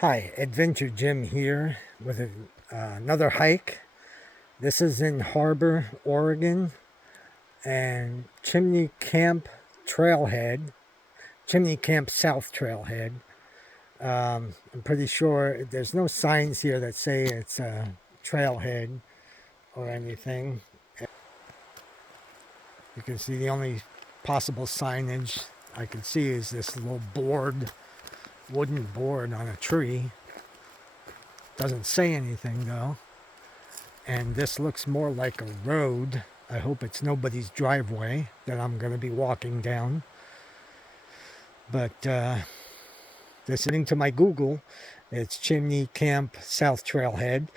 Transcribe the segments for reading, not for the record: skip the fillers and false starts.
Hi, Adventure Jim here with another hike. This is in Harbor, Oregon, and Chimney Camp Trailhead, Chimney Camp South Trailhead. I'm pretty sure there's no signs here that say it's a trailhead or anything. You can see the only possible signage I can see is this little board, wooden board on a tree. Doesn't say anything though. And this looks more like a road. I hope it's nobody's driveway that I'm going to be walking down. But this, according to my Google, it's Chimney Camp South Trailhead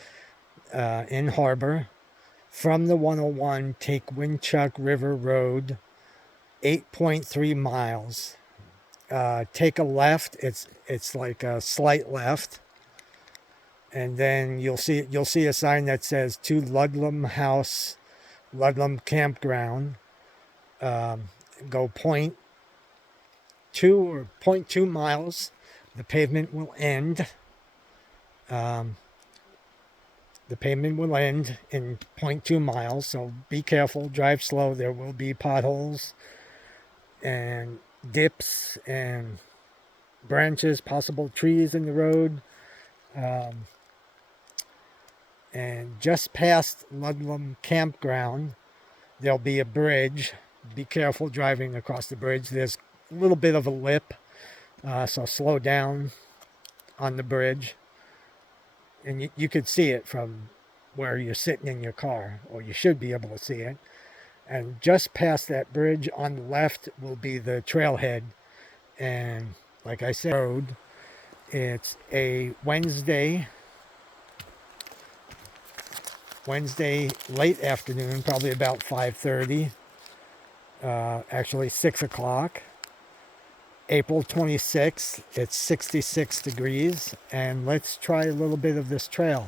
in Harbor. From the 101, take Winchuck River Road, 8.3 miles. Take a left. It's like a slight left. And then you'll see a sign that says to Ludlam House, Ludlam Campground. Go 0.2 or 0.2 miles. The pavement will end. The pavement will end in 0.2 miles, so be careful, drive slow. There will be potholes and dips and branches, possible trees in the road. And just past Ludlam Campground, there'll be a bridge. Be careful driving across the bridge. There's a little bit of a lip, so slow down on the bridge. And you could see it from where you're sitting in your car, or you should be able to see it. And just past that bridge on the left will be the trailhead. And like I said, road. It's a Wednesday late afternoon, probably about 5:30, actually 6 o'clock. April 26th, it's 66 degrees, and let's try a little bit of this trail.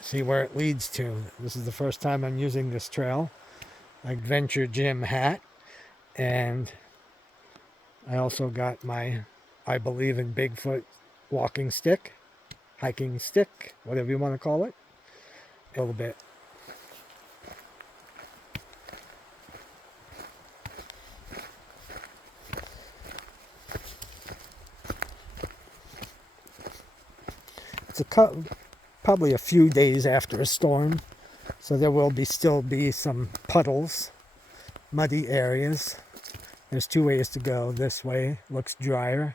See where it leads to. This is the first time I'm using this trail. Adventure Jim hat, and I also got my I Believe in Bigfoot walking stick, hiking stick, whatever you want to call it, a little bit. It's probably a few days after a storm, so there will still be some puddles, muddy areas. There's two ways to go. This way looks drier,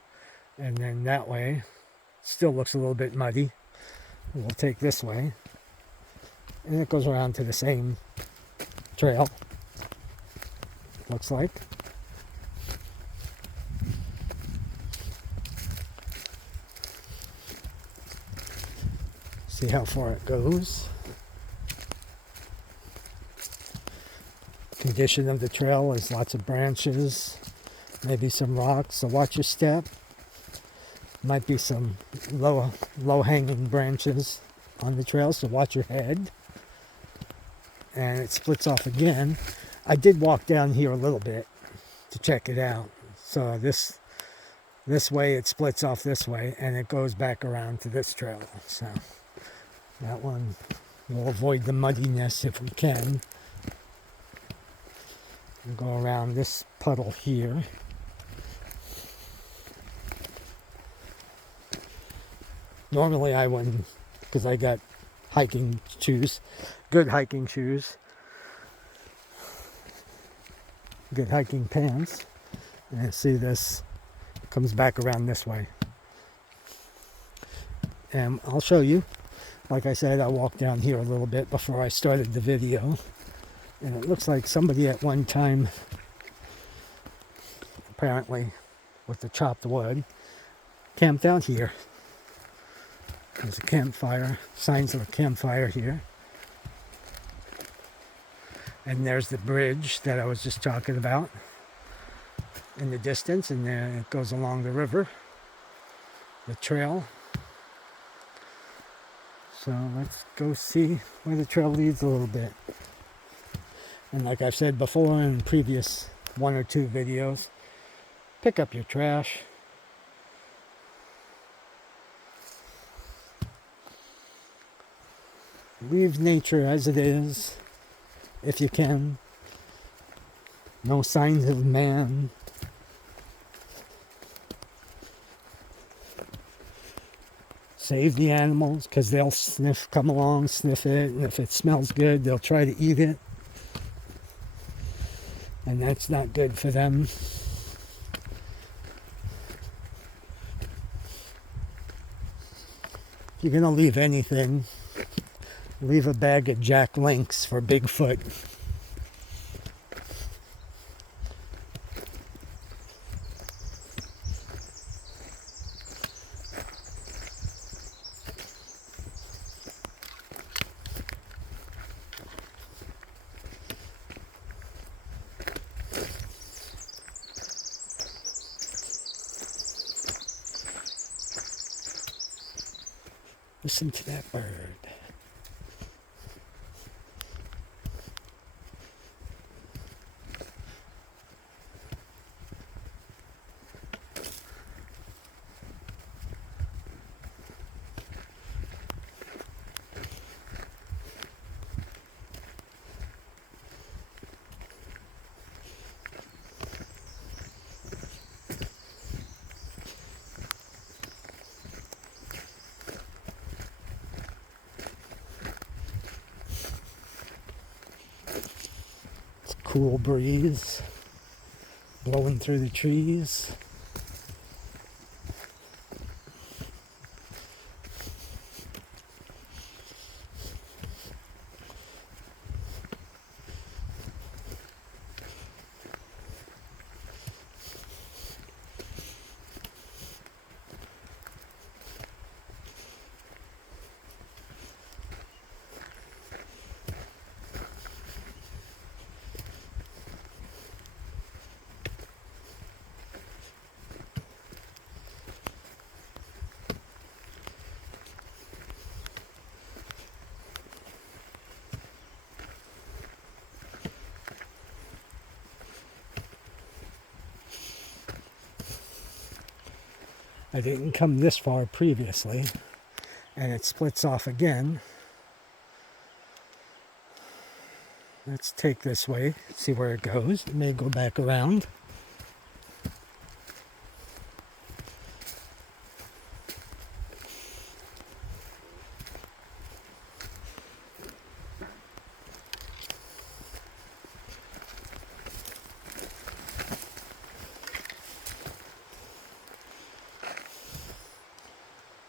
and then that way still looks a little bit muddy. We'll take this way, and it goes around to the same trail, looks like. See how far it goes. Condition of the trail is lots of branches, maybe some rocks, so watch your step. Might be some low-hanging branches on the trail, so watch your head. And it splits off again. I did walk down here a little bit to check it out. So this way it splits off this way, and it goes back around to this trail. So that one, we'll avoid the muddiness if we can. We'll go around this puddle here. Normally I wouldn't, because I got hiking shoes, good hiking shoes, good hiking pants. And see, this comes back around this way. And I'll show you. Like I said, I walked down here a little bit before I started the video. And it looks like somebody at one time, apparently with the chopped wood, camped out here. There's a campfire, signs of a campfire here. And there's the bridge that I was just talking about in the distance, and then it goes along the river, the trail. So let's go see where the trail leads a little bit. And like I've said before in previous one or two videos, pick up your trash. Leave nature as it is, if you can. No signs of man. Save the animals, because they'll come along, sniff it, and if it smells good, they'll try to eat it. And that's not good for them. If you're going to leave anything, leave a bag of Jack Links for Bigfoot. Listen to that bird. Cool breeze blowing through the trees. I didn't come this far previously, and it splits off again. Let's take this way, see where it goes. It may go back around.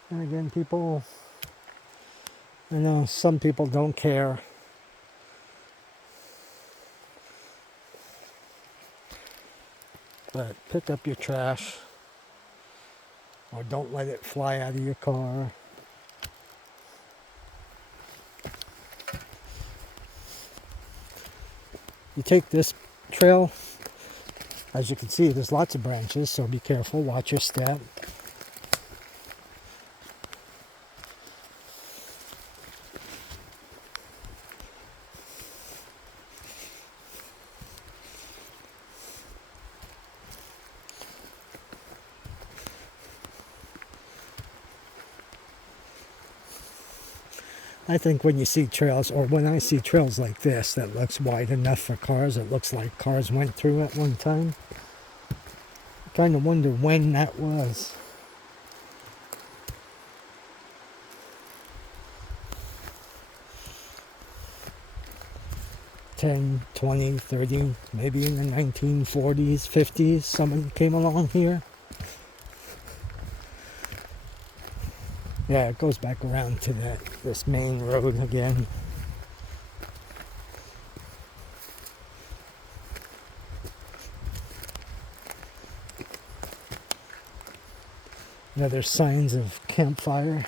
And again, people, I know some people don't care. But pick up your trash, or don't let it fly out of your car. You take this trail, as you can see, there's lots of branches, so be careful, watch your step. I think when you see trails, or when I see trails like this that looks wide enough for cars, it looks like cars went through at one time. I kind of wonder when that was. $10, $20, $30, maybe in the 1940s, 50s, someone came along here. Yeah, it goes back around to this main road again. Another signs of campfire.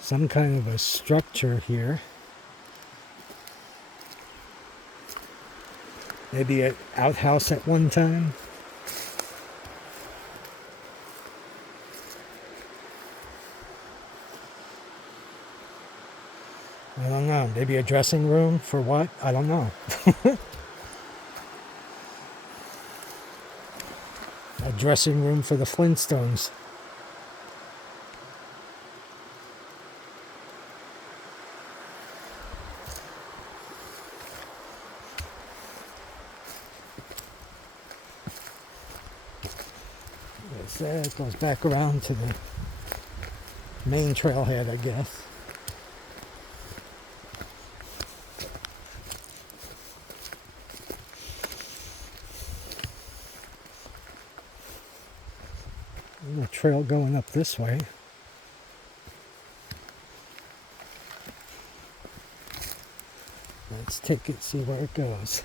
Some kind of a structure here. Maybe an outhouse at one time. I don't know. Maybe a dressing room for what? I don't know. A dressing room for the Flintstones. It goes back around to the main trailhead, I guess. And a trail going up this way. Let's take it, see where it goes.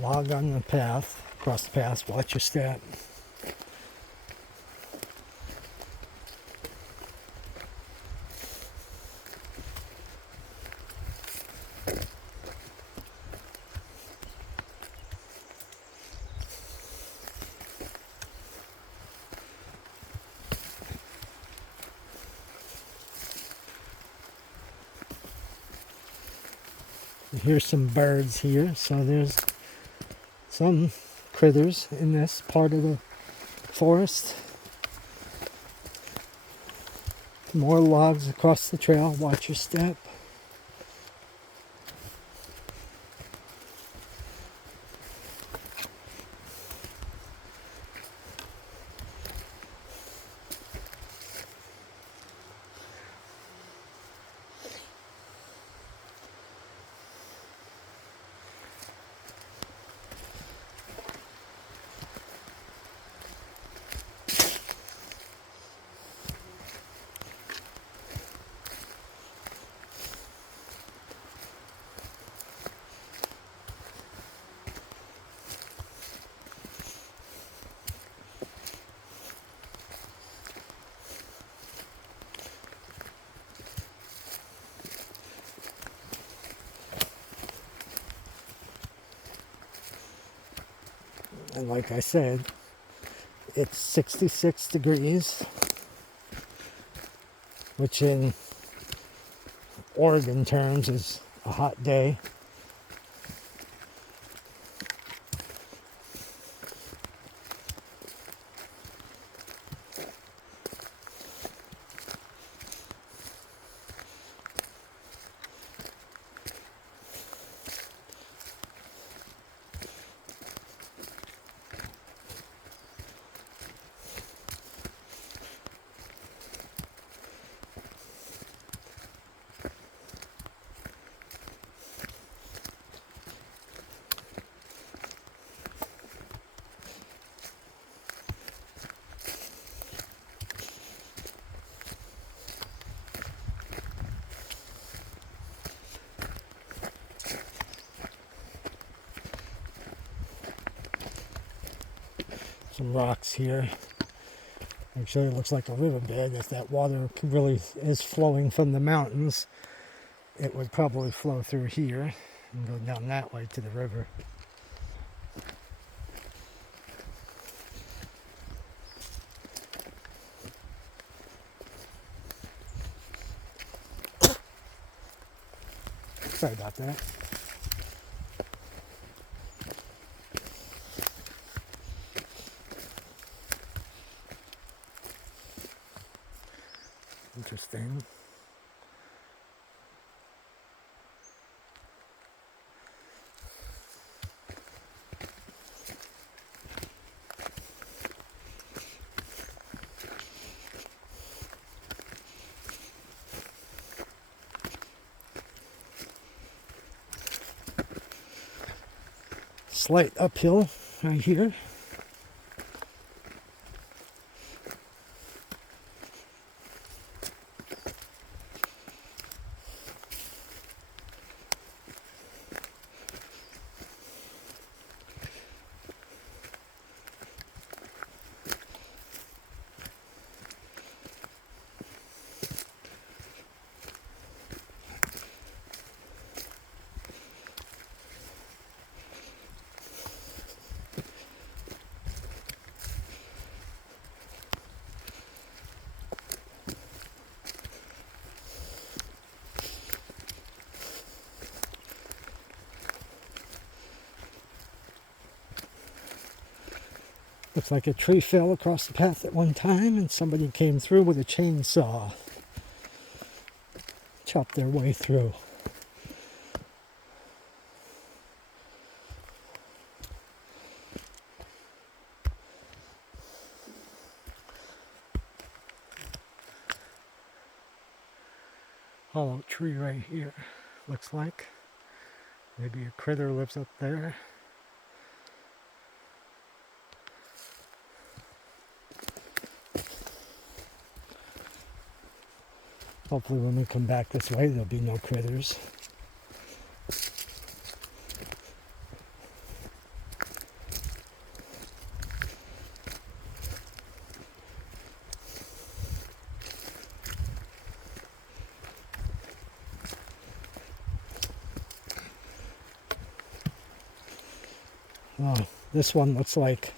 Log on the path, cross the path, watch your step. Here's some birds here, so there's some critters in this part of the forest. More logs across the trail, watch your step. And like I said, it's 66 degrees, which in Oregon terms is a hot day. some rocks here. Actually, it looks like a riverbed. If that water really is flowing from the mountains, it would probably flow through here and go down that way to the river. Sorry about that. Interesting. Slight uphill right here. Looks like a tree fell across the path at one time and somebody came through with a chainsaw. Chopped their way through. Hollow tree right here, looks like. Maybe a critter lives up there. Hopefully when we come back this way there'll be no critters. Oh, this one looks like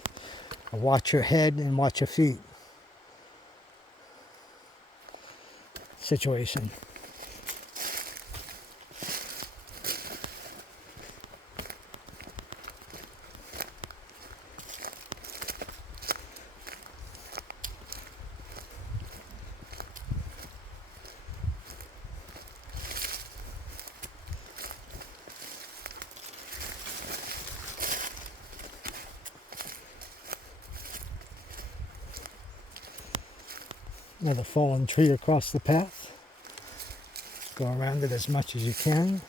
a watch your head and watch your feet situation. Another fallen tree across the path. Go around it as much as you can.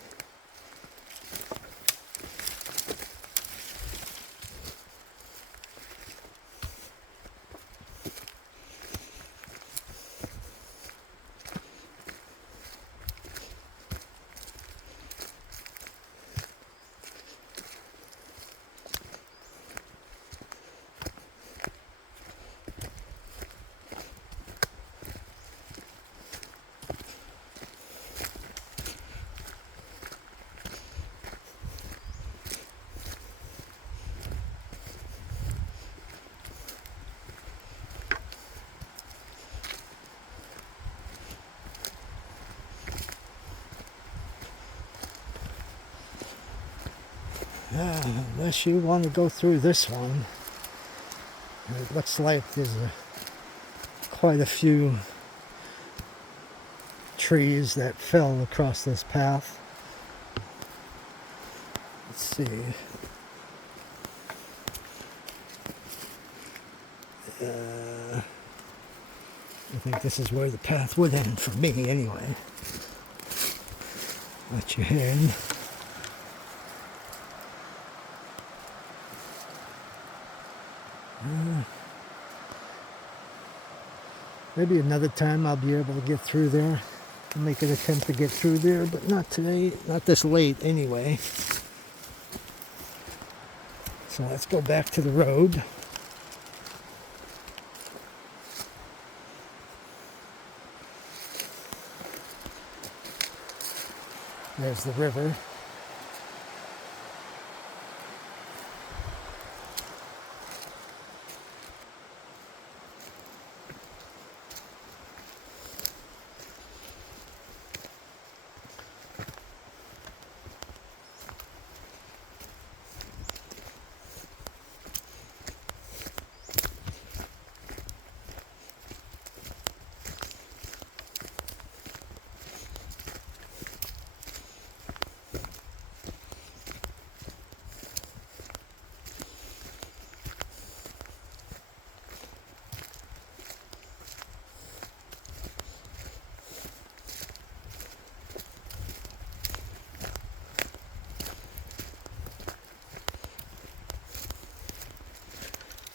Unless you want to go through this one. It looks like there's quite a few trees that fell across this path. Let's see. I think this is where the path would end for me anyway. Watch your head. Maybe another time I'll be able to get through there. I'll make an attempt to get through there, but not today, not this late anyway. So let's go back to the road. There's the river.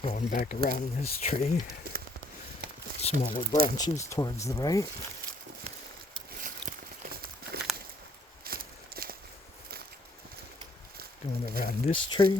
Going back around this tree, smaller branches towards the right. Going around this tree.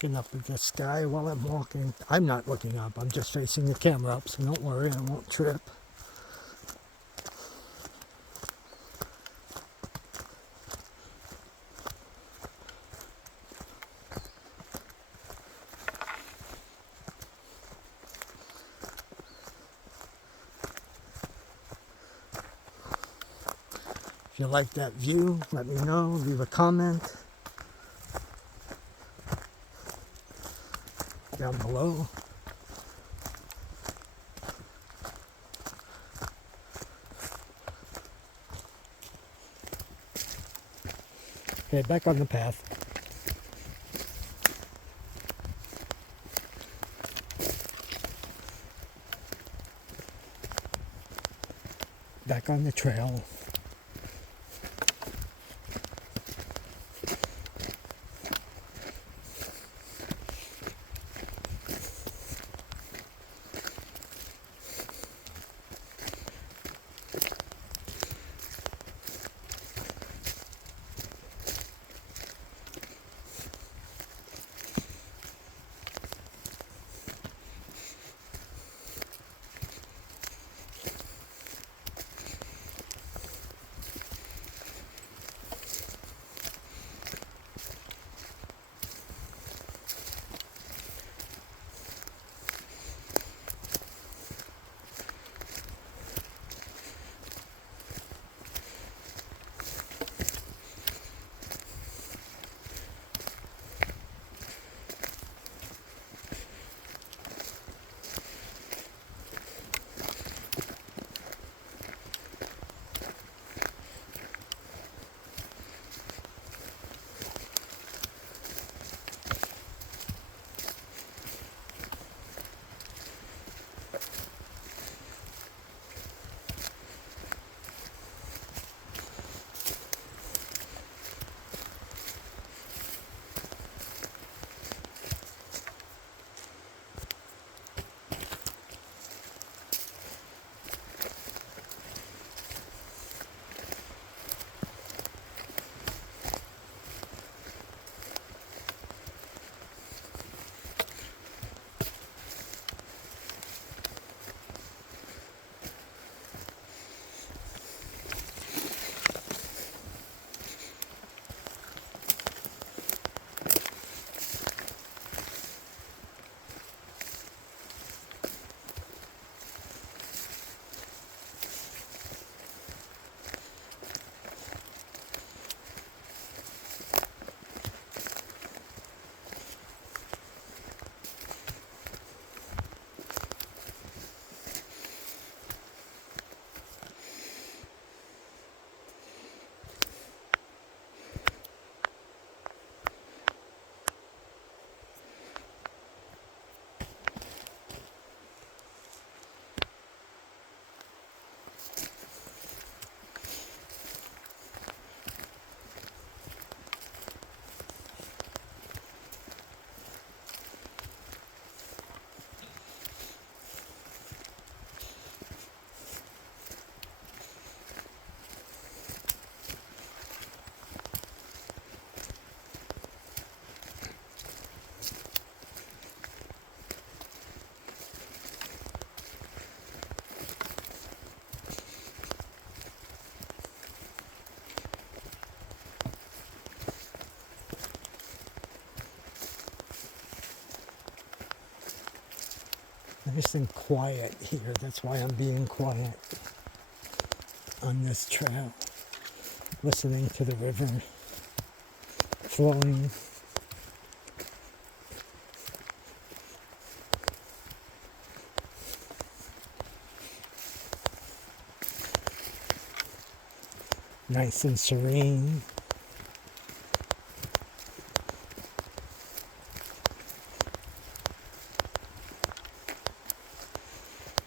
Looking up at the sky while I'm walking. I'm not looking up, I'm just facing the camera up, so don't worry, I won't trip. If you like that view, let me know, leave a comment down below. Okay, back on the path. Back on the trail. Nice and quiet here. That's why I'm being quiet on this trail. Listening to the river flowing. Nice and serene.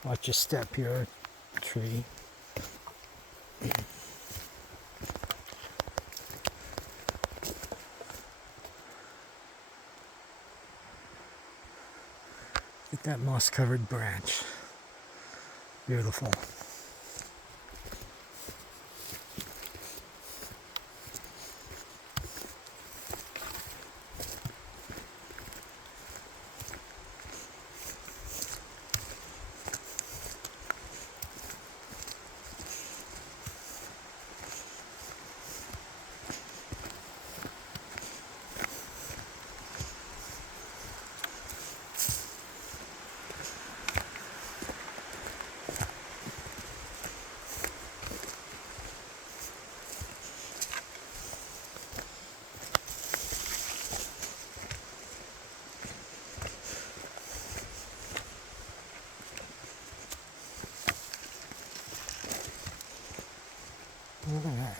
Watch your step here, tree. Get that moss-covered branch. Beautiful. Look at that.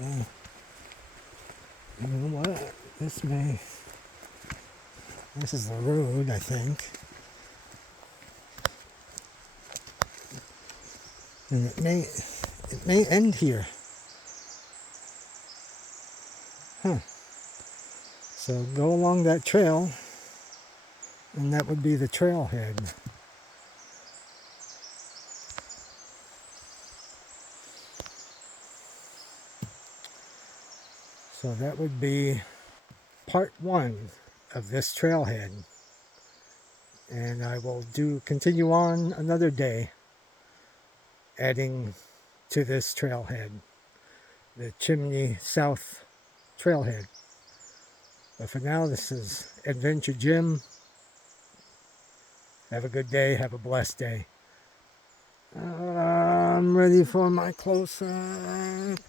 Yeah. You know what? This is the road, I think. And it may end here. Huh. So go along that trail, and that would be the trailhead. So that would be part 1 of this trailhead. And I will continue on another day adding to this trailhead, the Chimney South trailhead. But for now, this is Adventure Jim. Have a good day. Have a blessed day. I'm ready for my close-up.